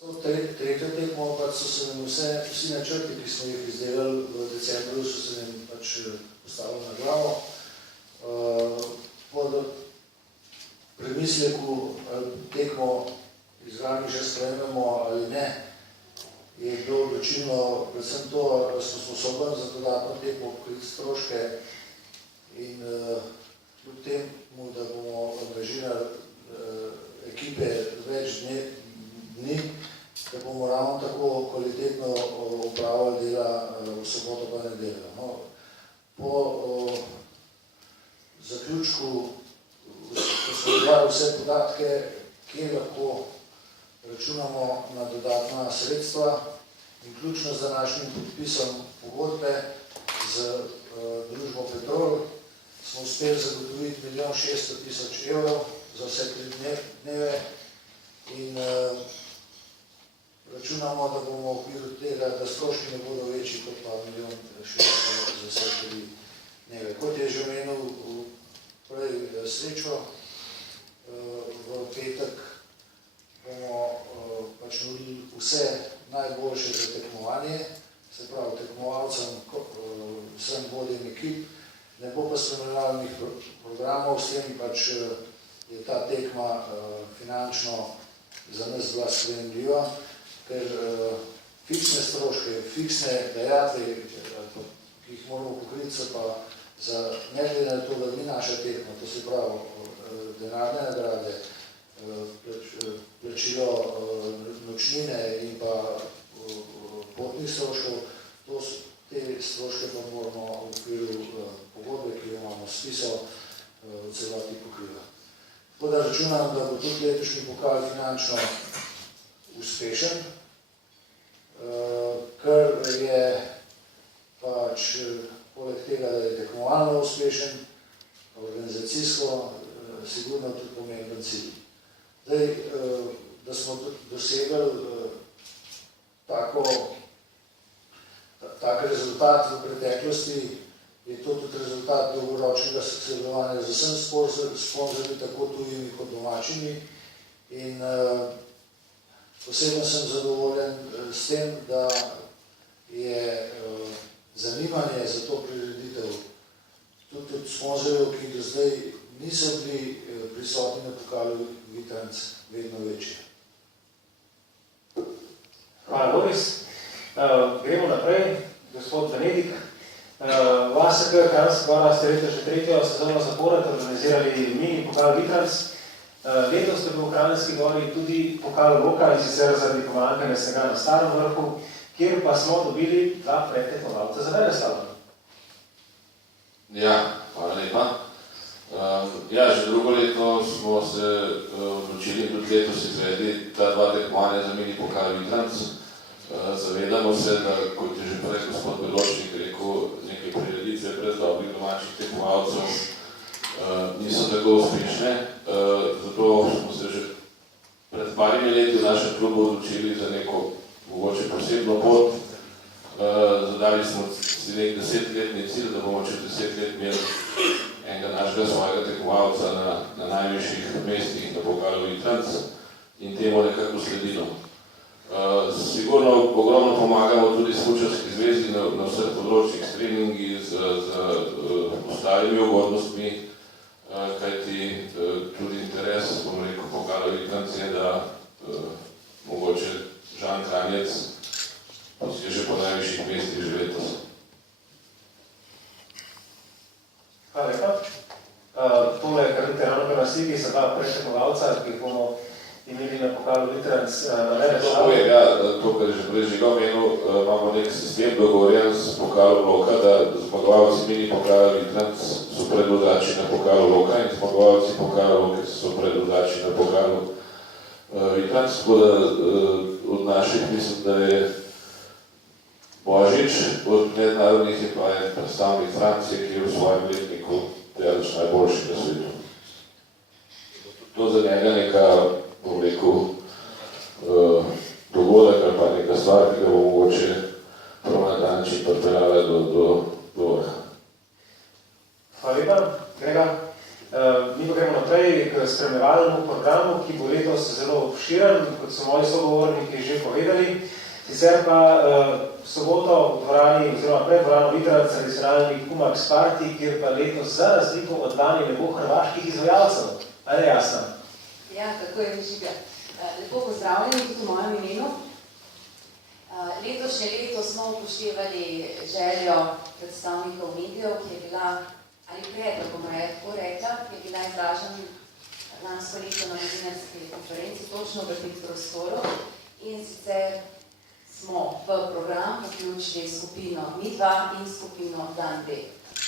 Tretjo tekmo pač so se nam vsi načrti, ki smo jih izdelali v decembru, so se nam pač postavili na glavo. Po premisleku tekmo izgrani že sprejmemo ali ne, je bilo odločilno predvsem to, da smo sposobni za dodatno tekmo pokriti stroške in kljub temu, da bomo angažirali ekipe več dni, da bomo ravno tako kvalitetno opravili dela v soboto pa nedeljo. No, po zaključku, ko smo dali vse podatke, kje lahko računamo na dodatna sredstva in ključno z današnjim podpisom pogodbe z družbo Petrol, smo uspeli zagotoviti 1.600.000 evrov za vse 3 dneve in računamo, da bomo v okviru tega, da stroški ne bodo večji kot pa 1.600.000 za vse 3 dneve. Kot je že omenil prej Srečo, v petek bomo pač nudili vse najboljše za tekmovanje, se pravi tekmovalcem, vsem vodjem ekip, ne bo pa spremljalnih programov, s tem pač je ta tekma finančno za nas bila sprejemljiva, ker fiksne stroške, fiksne dajatve, ki jih moramo pokriti, so pa za ne glede na to, da ni naša tekma, to se pravi denarne nagrade, plačilo nočnine in pa potnih stroškov, te stroške pa moramo v okviru pogodbe, ki jo imamo s FISO, v celoti pokrivati. Tako da računam, da bo tudi letošnji pokal finančno uspešen, ker je pač poleg tega, da je tekmovalno uspešen, organizacijsko sigurno tudi pomemben cilj. Zdaj, da smo dosegli tak rezultat v preteklosti, je to tudi rezultat dolgoročnega sodelovanja z vsem sponzorji, tako tujimi kot domačimi. In posebno sem zadovoljen s tem, da je zanimanje za to prireditev tudi od sponzorjev, ki do zdaj niso bili prisotni na pokalu Vitranc, vedno večje. Hvala, Boris. Gremo naprej. Gospod Benedik, v ASK Kranjska Gora ste letos že 3. sezono zapored organizirali mini pokal Vitranc. Letos ste bil v Kranjski Gori tudi pokal Loka in sicer zaradi pomankanja snega na Starem vrhu, kjer pa smo dobili 2 predtekmovalca za veleslalom. Ja, hvala lepa. Ja, že drugo leto smo se odločili in tudi letos izvedli ta 2 tekmovanja za mini pokal Vitranc. Zavedamo se, da, kot je že prej gospod Beločnik rekel, nekaj prireditve brez dobrih domačih tekmovalcev niso tako uspešne. Zato smo se že pred parimi leti v našem klubu odločili za neko mogoče posebno pot. Zadali smo si nek 10-letni cilj, da bomo čez 10 let imeli enega našega svojega tekmovalca na najvišjih mestih na pokalu Vitranc in temu nekako sledimo. Sigurno ogromno pomagamo tudi smučarski zvezi na vseh področjih s treningi, z ostalimi ugodnostmi, kajti tudi interes, bom rekel, pokala Vitranc je, da mogoče Žan Kranjec posježe po najvišjih mestih že letos. Hvala lepa. Tole, kar vidite ravno na sliki, so 2 predtekmovalca, ki bomo imeli na pokalu Vitranc na veleslalom. To, kar je že prej Žiga omenil, imamo nek sistem dogovorjen s pokalom Loka, da zmagovalci mini pokala Vitranc so predvodači na pokalu Loka in zmagovalci pokala Loke so predvodači na pokalu Vitranc. Tako da od naših mislim, da je Božič, od mednarodnih je pa en predstavnik Francije, ki je v svojem letniku delač najboljši na svetu. To za njega neka, bom rekel, dogodek ali pa neka stvar, ki ga bo mogoče prav na ta način pripeljala do vrha. Hvala lepa, Grega. Mi pa gremo naprej k spremljevalnemu programu, ki bo letos zelo obširen. Kot so moji sogovorni sogovorniki že povedali. Sicer pa v soboto v dvorani, oziroma pred dvorano Vitrans, tradicionalni Kumax Party, kjer pa letos za razliko od lani ne bo hrvaških izvajalcev. Ali je jasno? Ja, tako je, Žiga. Lepo pozdravljeni tudi v mojem imenu. Letošnje leto smo upoštevali željo predstavnikov medijev, ki je bila, ali predlog, bomo tako rekla, ki je bila izražena lansko leto na novinarski konferenci, točno v tem prostoru. In sicer smo v program vključili skupino Mi2 in skupino Dan B.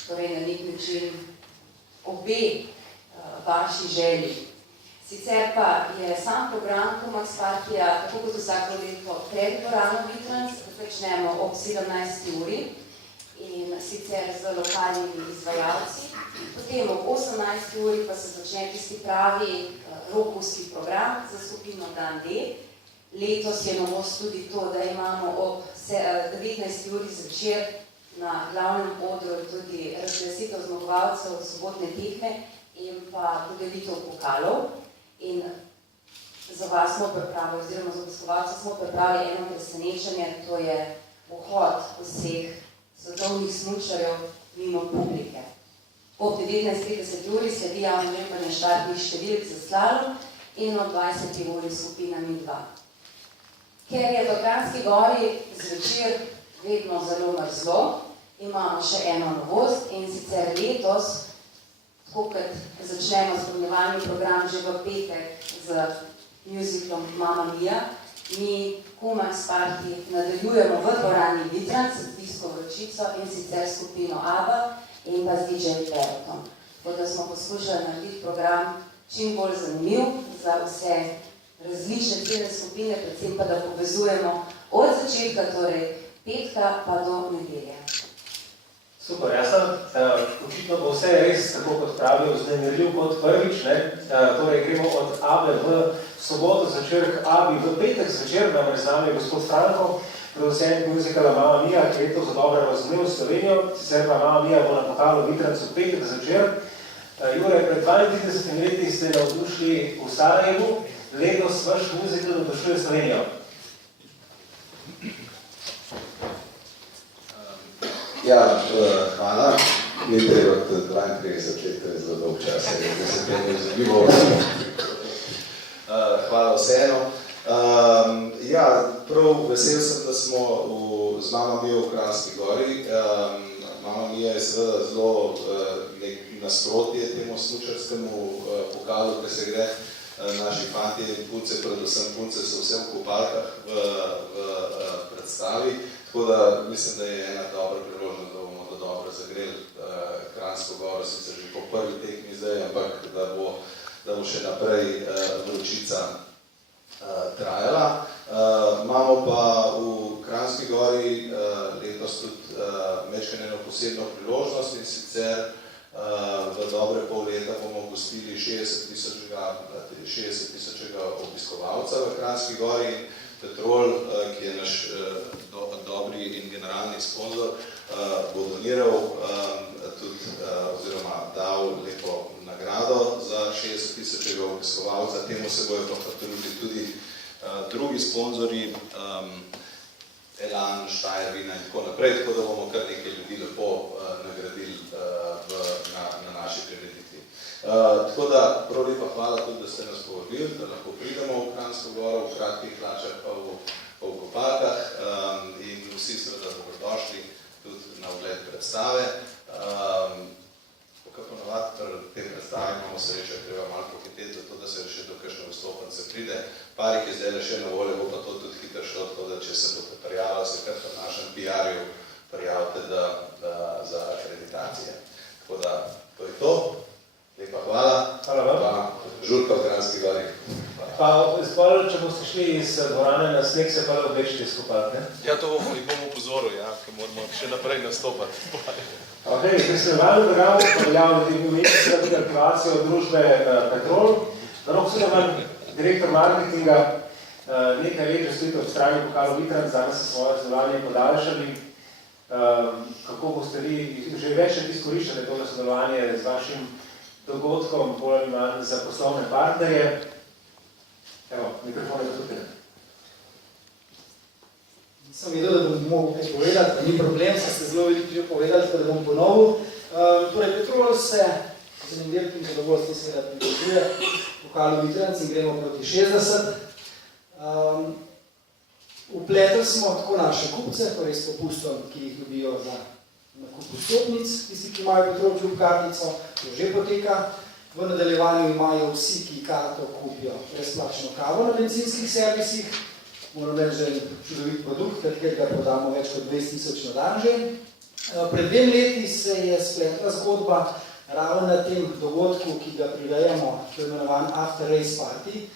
Torej na nek način obe vaši želji. Sicer pa je sam program Kumax Partyja, tako kot vsako leto, pred dvorano Vitrans, začnemo ob 17. uri in sicer z lokalnimi izvajalci. Potem ob 18. uri pa se začne tisti pravi rokovski program za skupino Dan D. Letos je novost tudi to, da imamo ob 19. uri zvečer na glavnem odru tudi razglasitev zmagovalcev sobotne tekme in pa podelitev pokalov. In za vas smo pripravili, oziroma za obiskovalce smo pripravili eno presenečenje, to je pohod vseh svetovnih smučarjev mimo publike. Ob 19:30 uri sledi javno lempanje štartnih številk za slalom in ob 20. uri skupina Mi2. Ker je v Kranjski Gori zvečer vedno zelo mrzlo, imamo še eno novost in sicer letos, tako kot začnemo spremljevalni program že v petek z musicalom Mamma Mia, mi Kumax Party nadaljujemo v dvorani Vitrans z disko vročico in sicer skupino ABBA in pa z DJ Perotom. Tako da smo poskušali narediti program čim bolj zanimiv za vse različne ciljne skupine, predvsem pa da povezujemo od začetka, torej petka pa do nedelje. Super, jasno. Očitno bo vse res, tako kot pravijo, vznemirljiv kot prvič. Torej, gremo od Abe v soboto zvečer k Abi v petek zvečer, namreč z nami je gospod Franko, producent muzikala Mamma Mia, ki je to za dobro razumel Slovenijo, sicer pa Mamma Mia bo na pokalu Vitrans v petek zvečer. Jure, pred 32 leti ste navdušili v Sarajevu, letos vaš muzikal navdušuje Slovenijo. Ja, hvala. Ni treba 32 let, to je zelo dolg čas, da se temu izgibo. Hvala vseeno. Ja, prav vesel sem, da smo z Mamma Mio v Kranjski Gori. Mamma Mia je seveda zelo nasprotje temu smučarskemu pokalu, ki se gre. Naši fantje in punce, predvsem punce, so vse v kopalkah v predstavi. Tako da mislim, da je ena dobra priložnost, da bomo to dobro zagreli Kranjsko Goro, sicer že po prvi tekmi zdaj, ampak da bo še naprej vročica trajala. Imamo pa v Kranjski Gori letos tudi eno posebno priložnost in sicer v dobre pol leta bomo gostili 60 tisočega obiskovalca v Kranjski Gori. Petrol, ki je naš dobri in generalni sponzor, bo doniral tudi, oziroma dal lepo nagrado za 60 tisočega obiskovalca. Temu se bojo pa potrudili tudi drugi sponzorji, Elan, Štajervina in tako naprej, tako da bomo kar nekaj ljudi lepo nagradili na naši prireditvi. Tako da, prav lepa hvala tudi, da ste nas povabili, da lahko pridemo v Kranjsko Goro, v kratkih hlačah pa v kopalkah in vsi seveda dobrodošli tudi na ogled predstave. Kako ponovadi pri tem predstavi imamo srečo, je treba malo pohiteti, zato da se še do kakšne vstopnice pride. Par jih je zdaj še na voljo, bo pa to tudi hitro šlo, tako da če se boste prijavili, se kar v našem PR-ju prijavite za akreditacije. Tako da, to je to. Lepa hvala. Hvala vam. Pa žurka v Kranjski Gori. Pa zbolj, če boste šli iz dvorane na sneg, se pa odvečili skupaj, ne? Ja, to bom upozoril, ja, ker moramo še naprej nastopati. Ok, pristojnovalno program poveljavno za aktivacijo družbe Petrol. Rok Suleman, direktor marketinga, nekaj let že stojite ob strani pokalu Vitrans, danes se svoje sodelovanje podaljšali. Kako boste vi že več izkoriščali to sodelovanje z vašim dogodkom, bolj ali manj za poslovne partnerje? Evo, mikrofon je tukaj. Sem vedel, da bom mogel kaj povedati, pa ni problem, ste zelo veliko že povedali, tako da bom ponovil. Torej, Petrol se z enim velikim zadovoljstvom seveda približuje pokalu Vitranc in gremo proti 60. Upletli smo tako naše kupce, torej s popustom, ki jih dobijo za nakup vstopnic, tisti, ki imajo Petrol Klub kartico, to že poteka. V nadaljevanju imajo vsi, ki karto kupijo brezplačno kavo na bencinskih servisih. Moram reči, da je čudovit produkt, ker ga prodamo več kot 20 000 na dan že. Pred 2 leti se je spletla zgodba ravno na tem dogodku, ki ga prirejamo, to je imenovan After Race Party,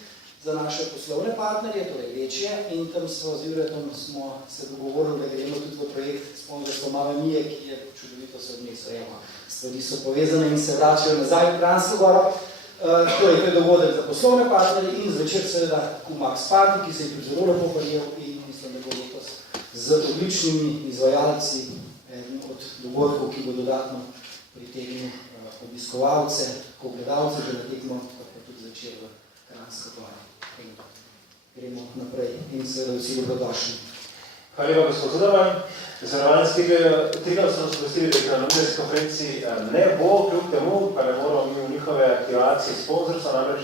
za naše poslovne partnerje, torej večje, in tam z Juretom smo se dogovorili, da gremo tudi v projekt sponzorstva Mame Mije, ki je čudovito se odnesel. Stvari so povezane in se vračajo nazaj v Kranjsko Goro. Torej, to je dogodek za poslovne partnerje in zvečer seveda Q-Max Party, ki se je tudi zelo lepo prijel in mislim, da bo letos z odličnimi izvajalci od dogodkov, ki bo dodatno pritegnil obiskovalce, tako gledalce že na tekmo, kot pa tudi zvečer v Kranjsko Goro. Gremo naprej in seveda vsi dobrodošli. Hvala lepa, gospod Zuderman. Zavarovanje tega trigov so nas obvestili, da na novinarski konferenci ne bo, kljub temu, pa ne moramo mi v njihove aktivacije sponzorstva, namreč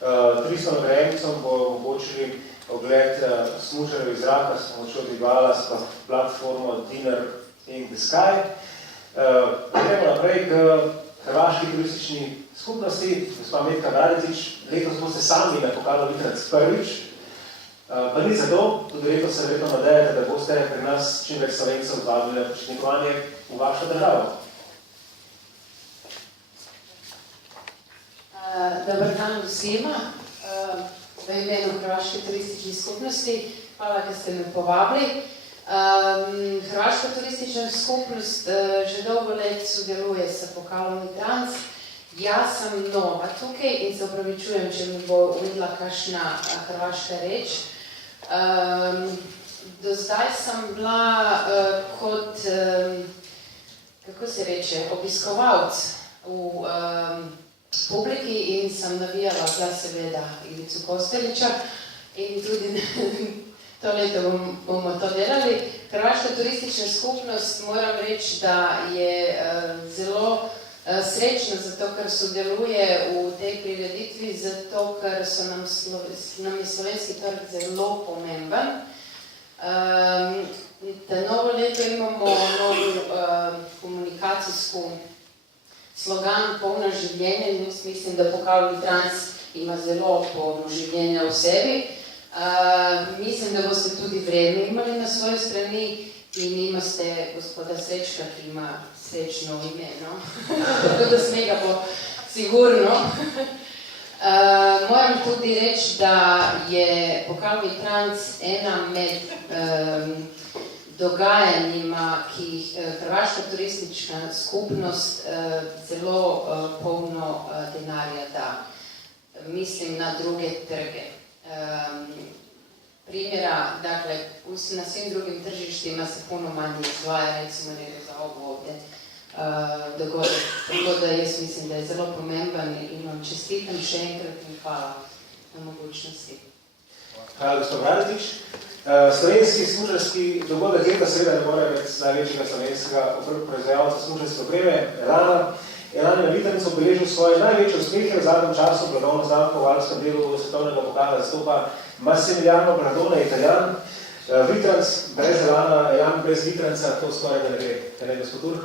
300 nagrajencom bo omogočili ogled smučarjev iz zraka s pomočjo dvigala s platformo Dinner in the Sky. Gremo naprej k hrvaški turistični skupnosti. Gospa Metka Radetič, letos boste sami na pokalu Vitranc prvič. Pa ni zato, tudi letos se verjetno nadejate, da boste pri nas čim več Slovencev vabili na počitnikovanje v vašo državo. Dobar dan vsema. V imenu Hrvaške turistične skupnosti. Hvala, da ste me povabili. Hrvaška turistična skupnost že dolgo let sodeluje s pokalom Vitranc. Jaz sem nova tukaj in se opravičujem, če mi bo videla kakšna hrvaška reč. Do zdaj sem bila kot, kako se reče, obiskovalc v publiki in sem navijala za seveda Ivicu Kostelića in tudi to leto bomo to delali. Hrvaška turistična skupnost, moram reči, da je zelo srečna, zato ker sodeluje v tej prireditvi, zato ker so nam je slovenski trg zelo pomemben. Da novo leto imamo nov komunikacijsko slogan polno življenja in mislim, da pokal Vitranc ima zelo polno življenja v sebi. Mislim, da boste tudi vreme imali na svoji strani in imate gospoda Srečka, ki ima srečno ime, no? Tako da smega bo sigurno. Moram tudi reči, da je pokal Vitranc ena med dogajanjima, ki jih Hrvaška turistična skupnost zelo polno denarja da. Mislim na druge trge. Primjera, dakle, na svim drugim tržištima se puno manje izdvaja, recimo nego za ovo ovdje dogodek. Tako da jaz mislim, da je zelo pomemben in vam čestitam še enkrat in hvala na mogućnosti. Hvala, gospod Radetič. Slovenski smučarski dogodek leta seveda ne more več največjega slovenskega proizvajalca smučarske opreme, Elana. Elan je na Vitrancu obeležil svoje največje uspehe v zadnjem času, blagovno znamko v alpskem delu svetovnega pokala zastopa Massimiliano Bradone, Italijan. Vitranc brez Elana, Elan brez Vitranca, to skoraj da ne gre. Kaj ne, gospod Turk?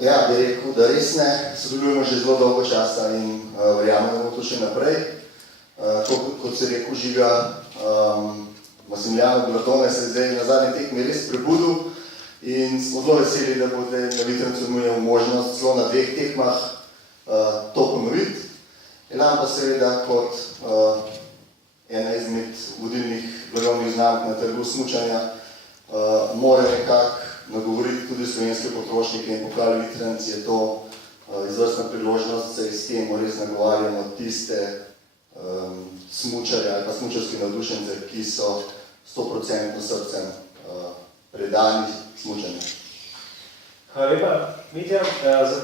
Ja, bi rekel, da res ne. Sodelujemo že zelo dolgo časa in verjamemo to še naprej. Kot se rekel Žiga, Massimiliano Bradone se je zdaj na zadnji tekmi res prebudil in smo zelo veseli, da boste na Vitrancu imeli možnost zelo na 2 tekmah to ponoviti. Elan pa seveda kot ena izmed vodilnih blagovnih znamk na trgu smučanja mora nekako nagovoriti tudi slovenske potrošnike in pokal Vitranc je to izvrstna priložnost, saj s tem res nagovarjamo tiste smučarje ali pa smučarske navdušence, ki so 100% srcem predani smučanju. Hvala lepa, Mitja. Za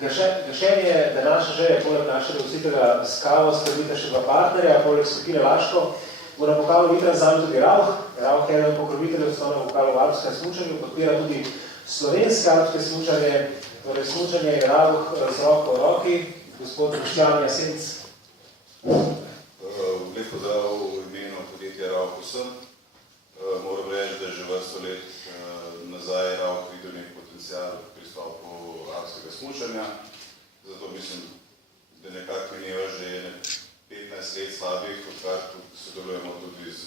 gašenje današnje želje, poleg našega gostitelja s kavo, skrbite še 2 partnerja, poleg skupine Laško, bo na pokalu Vitranc z nami tudi Rauch. Rauh je eden pokroviteljev osnovnega pokala v alpskem smučanju, podpira tudi slovenske alpske smučanje, torej smučanje je Rauh z roko v roki, gospod Boštjan Jasenc. Lep pozdrav v imenu podjetja Rauh vsem. Moram reči, da že vrsto let nazaj Rauh videl nek potencial v pristopu alpskega smučanja. Zato mislim, da nekako mineva že 15 let slabih, odkar sodelujemo tudi z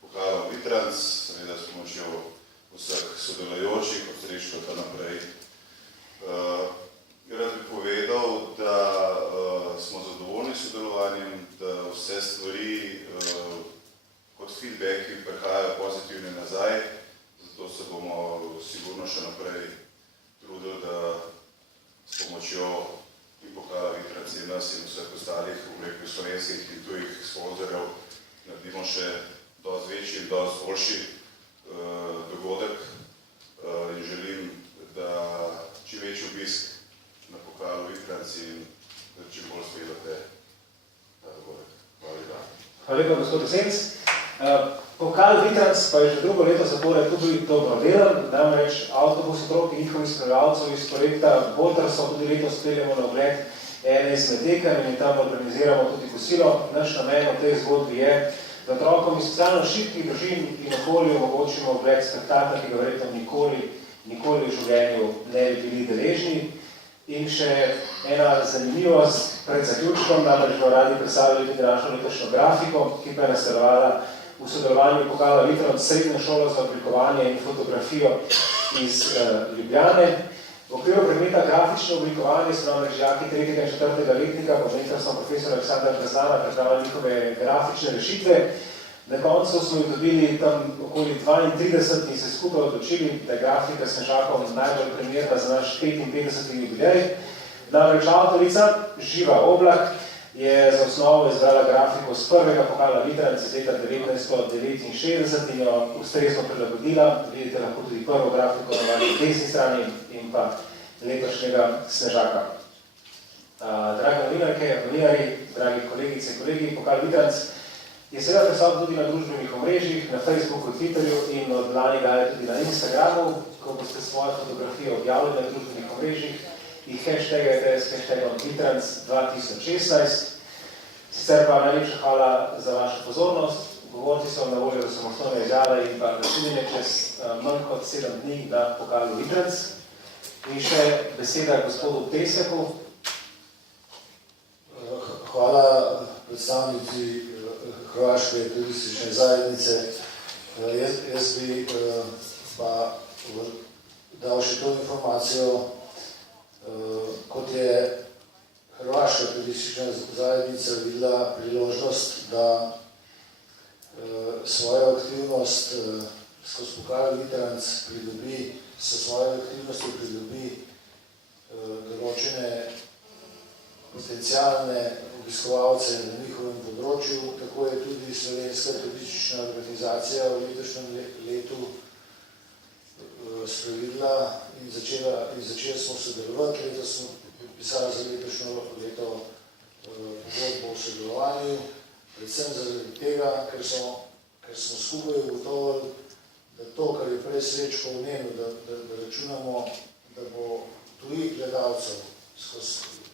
pokalom Vitrans, seveda s pomočjo vseh sodelujočih, od srečstva pa naprej. Rad bi povedal, da smo zadovoljni s sodelovanjem, da vse stvari kot feedbacki prihajajo pozitivne nazaj, zato se bomo sigurno še naprej trudili, da s pomočjo in pokala Vitrans in nas in vseh ostalih slovenskih in tujih sponzorjev naredimo še dosti večji in dosti boljši dogodek in želim, da čim večji obisk na pokalu Vitrans in da čim bolj spremljate ta dogodek. Hvala lepa. Hvala lepa, gospod Jasenc. Pokal Vitrans pa je že drugo leto zapored tudi dobrodelan, namreč avtobus otrok in njihovih spremljevalcev iz projekta Botrso tudi letos speljamo na ogled ene izmed tekem in tam organiziramo tudi kosilo. Naš namen v tej zgodbi je, da otrokom iz socialno šibkih družin in okolju omogočimo ogled spektakla, ki ga verjetno nikoli v življenju ne bi bili deležni. In še ena zanimivost pred zaključkom, namreč bomo radi predstavili tudi našo letošnjo grafiko, ki pa je nastarovala v sodelovanju pokala Vitrans srednjo šolo za oblikovanje in fotografijo iz Ljubljane. V okviru predmeta grafično oblikovanje so namreč dijaki 3. in 4. letnika pod mentorstvom profesora Aleksandra Krasnana pripravili njihove grafične rešitve. Na koncu smo jih dobili tam okoli 32 in se skupaj odločili, da je grafika Snežakov najbolj primerna za naš 55. jubilej. Namreč avtorica Živa Oblak je za osnovo izbrala grafiko z prvega pokala Vitrans iz leta 1969 in jo ustrezno prilagodila. Vidite lahko tudi prvo grafiko na vaši desni strani in pa letošnjega Snežaka. Drage novinarke, novinarji, dragi kolegice in kolegi, pokal Vitrans je seveda predstavljen tudi na družbenih omrežjih, na Facebooku, Twitterju in od lani ga je tudi na Instagramu, ko boste svoje fotografije objavili na družbenih omrežjih in hashtagajte s hashtagom Vitrans 2016. Sicer pa najlepša hvala za vašo pozornost. Govorci so na voljo, da samostojne izjave in pa naslednje čez manj kot 7 dni na pokalu Vitrans. In še beseda gospodu Pesjaku. Hvala predstavnici Hrvaške turistične zajednice. Jaz bi pa dal še to informacijo, kot je Hrvaška turistična zajednica videla priložnost, da svojo aktivnost skozi pokal Vitrans pridobi, s svojo aktivnostjo pridobi določene potencialne obiskovalce na njihovem področju. Tako je tudi Slovenska turistična organizacija v letošnjem letu sprevidla in začeli smo sodelovati. Letos smo podpisali za letošnjo leto pogodbo o sodelovanju, predvsem zaradi tega, ker smo skupaj ugotovili, da to, kar je prej Srečko omenil, da računamo, da bo tujih gledalcev skozi